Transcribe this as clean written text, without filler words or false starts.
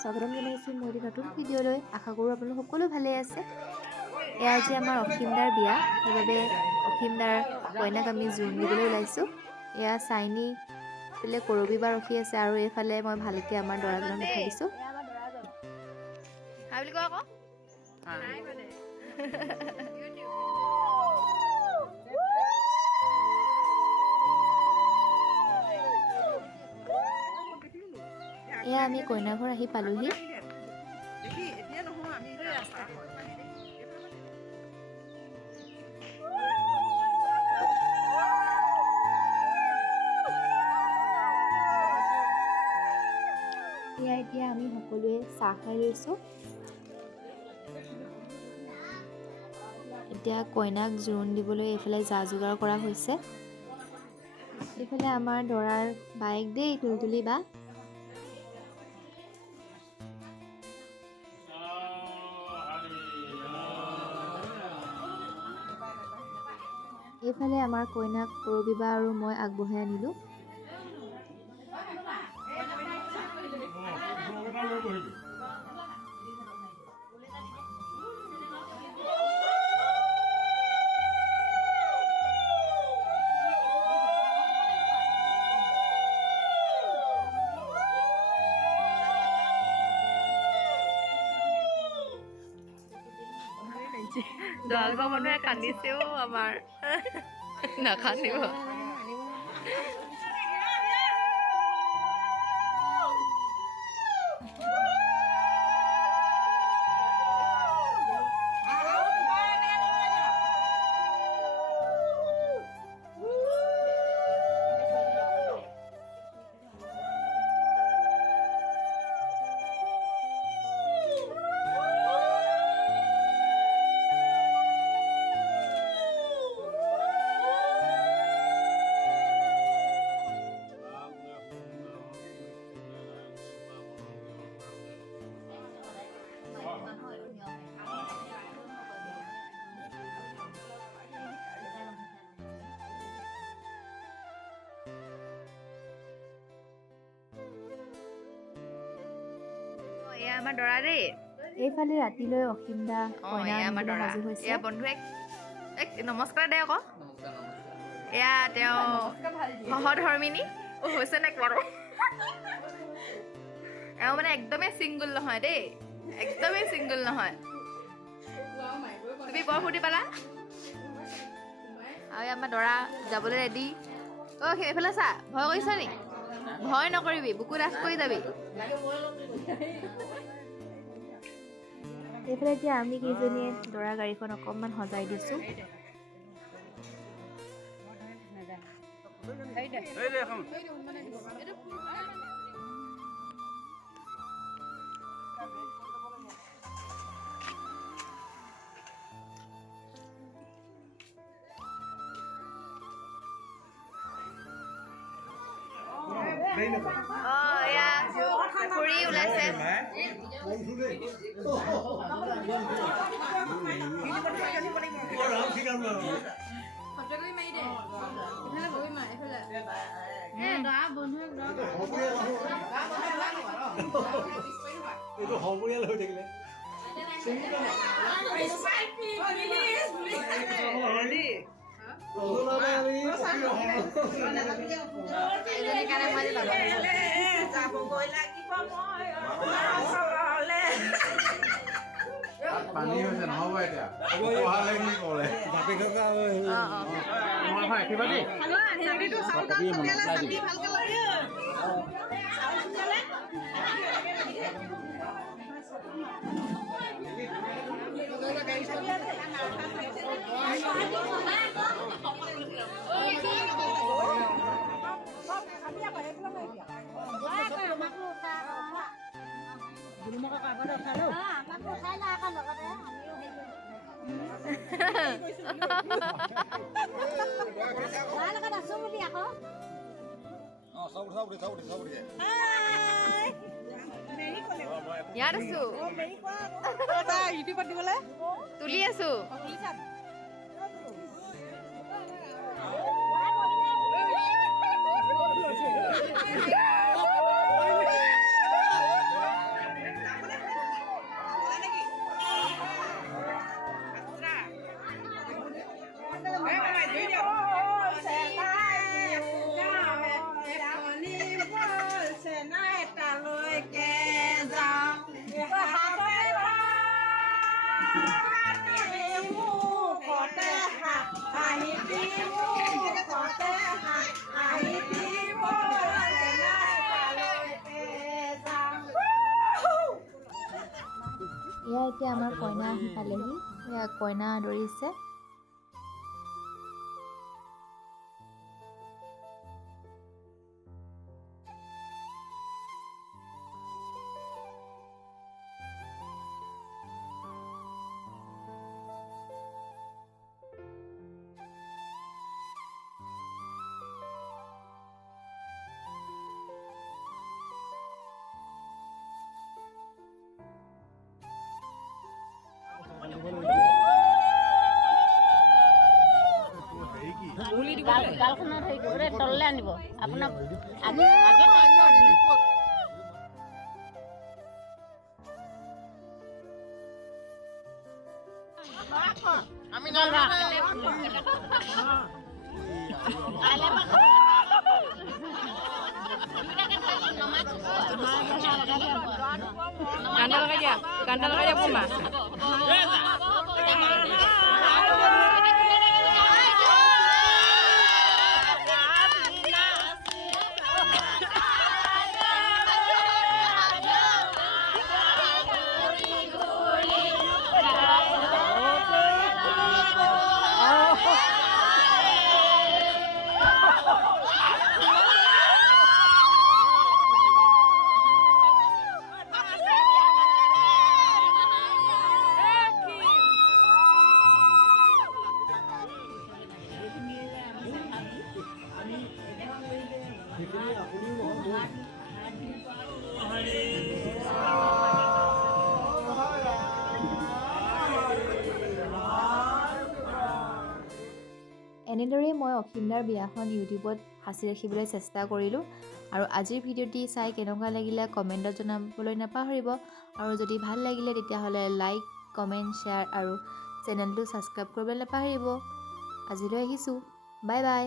স্বাগতম জনাইছোঁ মোৰ এটি নতুন ভিডিঅ'লৈ। আশা কৰোঁ আপোনালোক সকলো ভালে আছে। এয়া আজি আমাৰ অসীমদাৰ বিয়া, সেইবাবে অসীমদাৰ কইনাক আমি জোৰোণ দিবলৈ ওলাইছোঁ। এয়া চাইনি বোলে কৰবী বা ৰখি আছে আৰু এইফালে মই ভালকৈ আমাৰ দৰাজনক দেখাই দিছোঁ। হাই বুলি কয় আকৌ। এয়া আমি কইনা ঘৰ আহি পালোহি। এয়া এতিয়া আমি সকলোৱে চাহ খাই লৈছোঁ। এতিয়া কইনাক জোৰোণ দিবলৈ এইফালে যা যোগাৰ কৰা হৈছে। এইফালে আমাৰ দৰাৰ বাইক দেই, তুলতুলি বা। এইফালে আমাৰ কইনাক কৰবী বা আৰু মই আগবঢ়াই আনিলোঁ। দলবা মানুহে কান্দিছেও আমাৰ নাকান্দিব। এয়া আমাৰ দৰা দেই। এইফালে ৰাতিলৈ অসীমদা কইনা আনিবলৈ সাজু হৈছে। এয়া বন্ধুৱে নমস্কাৰ দে আকৌ। এয়া তেওঁ সহধৰ্মিনী হৈছে নে কোৱা। এওঁ মানে একদমেই ছিংগুল নহয় দেই, একদমেই ছিংগুল নহয়। তুমি বৰ ফূৰ্তি পালা। আৰু আমাৰ দৰা যাবলৈ ৰেডি। অ' সেইফালে চা, ভয় কৰিছ নি? ভয় নকৰিবি, বুকু ডাঠ কৰি যাবি। এইফালে এতিয়া আমি কেইজনীয়ে দৰা গাড়ীখন অকণমান সজাই দিছোঁ। এয়া খুৰী ওলাইছে। সমৰিয়াল হৈ থাকিলে পানী হৈছে নহ'ব এতিয়া পঢ়ালে কি কৰে ইয়াত আছো, তুলি আছো। এয়া এতিয়া আমাৰ কইনা আহি পালেহি। এয়া কইনা আদৰিছে। গালখনত হেৰি কৰিব দেই, তললৈ আনিব আপোনাক গানটা লগাই দিয়া বোমা। এনেদৰেই মই অসীমদাৰ বিয়াখন ইউটিউবত সাঁচি ৰাখিবলৈ চেষ্টা কৰিলোঁ। আৰু আজিৰ ভিডিঅ'টি চাই কেনেকুৱা লাগিলে কমেণ্টত জনাবলৈ নাপাহৰিব। আৰু যদি ভাল লাগিলে তেতিয়াহ'লে লাইক, কমেণ্ট, শ্বেয়াৰ আৰু চেনেলটো ছাবস্ক্ৰাইব কৰিবলৈ নাপাহৰিব। আজিলৈ আহিছোঁ। Bye bye.